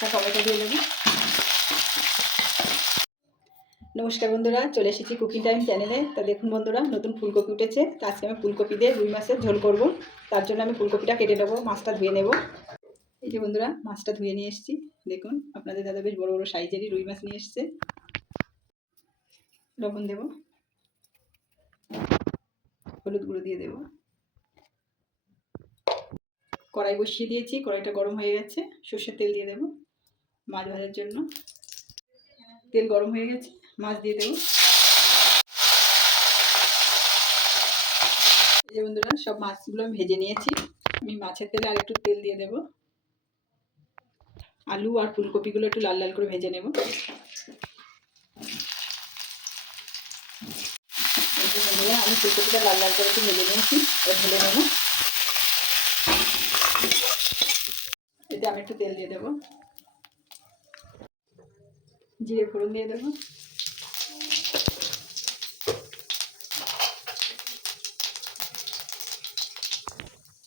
কাঁচা টমেটো দিয়ে দেবো। নমস্কার বন্ধুরা, চলে এসেছি কুকিং টাইম চ্যানেলে। তা দেখুন বন্ধুরা, নতুন ফুলকপি উঠেছে। তা আজকে আমি ফুলকপি দিয়ে রুই মাছের ঝোল করব। তার জন্য আমি ফুলকপিটা কেটে নেবো, মাছটা ধুয়ে নেব। এই যে বন্ধুরা, মাছটা ধুয়ে নিয়ে এসেছি। দেখুন, আপনাদের দাদা বেশ বড় বড় সাইজেরই রুই মাছ নিয়ে এসছে। লবণ দেব, হলুদ গুঁড়ো দিয়ে দেব। কড়াই বসিয়ে দিয়েছি, কড়াইটা গরম হয়ে গেছে। সর্ষের তেল দিয়ে দেব মাছ ভাজার জন্য। তেল গরম হয়ে গেছে, মাছ দিয়ে দেব। এই যে বন্ধুরা, সব মাছগুলো আমি ভেজে নিয়েছি। আমি মাছের তেলে আর একটু তেল দিয়ে দেব। আলু আর ফুলকপিগুলো একটু লাল লাল করে ভেজে নেব। বন্ধুরা, আমি ফুলকপিটা লাল লাল করে একটু ভেজে নিয়েছি, এবার ঢেলে নেব। এতে আমি একটু তেল দিয়ে দেবো, জিরে ফোড়ন দিয়ে দেবো।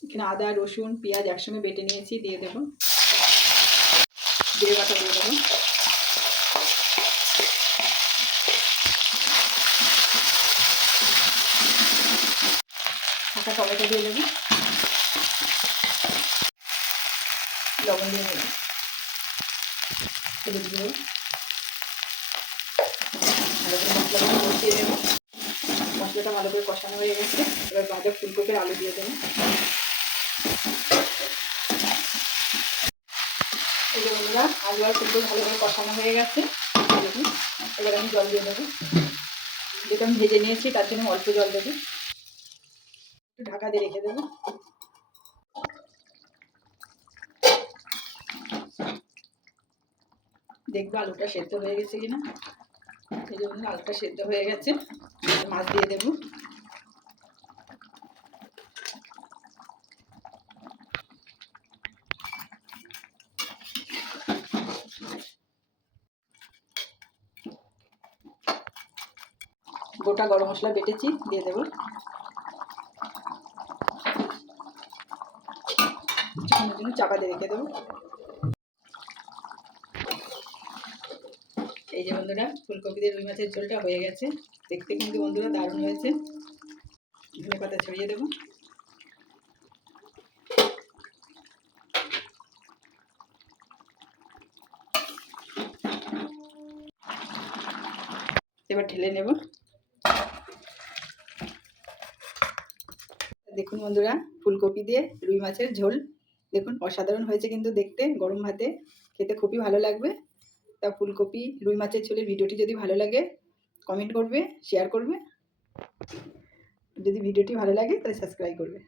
এখানে আদা রসুন পেঁয়াজ একসঙ্গে বেটে নিয়েছি, দিয়ে দেবো। জিরে বাটা দিয়ে দেবো। কাঁচা টমেটো দিয়ে দেবো। লবণ দিয়ে দেবো, হলুদ গুঁড়ো, ভালো করে মশলাটা কষিয়ে দেবো। মশলাটা ভালো করে কষানো হয়ে গেছে, এবার ভাজা ফুলকপির আলু দিয়ে দেবো। এই যে বন্ধুরা, আলু আর ফুলকপি ভালো করে কষানো হয়ে গেছে। দেখুন, এবার আমি জল দিয়ে দেবো। যেটা আমি ভেজে নিয়েছি তার জন্য অল্প জল দেবো। একটু ঢাকা দিয়ে রেখে দেবো। দেখবো আলুটা সেদ্ধ হয়ে গেছে কিনা। এই জন্য আলুটা সেদ্ধ হয়ে গেছে, মাছ দিয়ে দেবো। গোটা গরম মশলা বেটেছি, দিয়ে দেবো। কিছুক্ষণের জন্য চাপা দিয়ে রেখে দেবো। এই যে বন্ধুরা, ফুলকপি দিয়ে রুই মাছের ঝোলটা হয়ে গেছে। দেখতে কিন্তু বন্ধুরা দারুণ হয়েছে। ধনে পাতা ছড়িয়ে দেবো। এবার ঢেলে নেব। দেখুন বন্ধুরা, ফুলকপি দিয়ে রুই মাছের ঝোল দেখুন অসাধারণ হয়েছে কিন্তু দেখতে। গরম ভাতে খেতে খুবই ভালো লাগবে। তা ফুলকপি রুই মাছের ঝোলের ভিডিওটি যদি ভালো লাগে কমেন্ট করবে, শেয়ার করবে। যদি ভিডিওটি ভালো লাগে তাহলে সাবস্ক্রাইব করবে।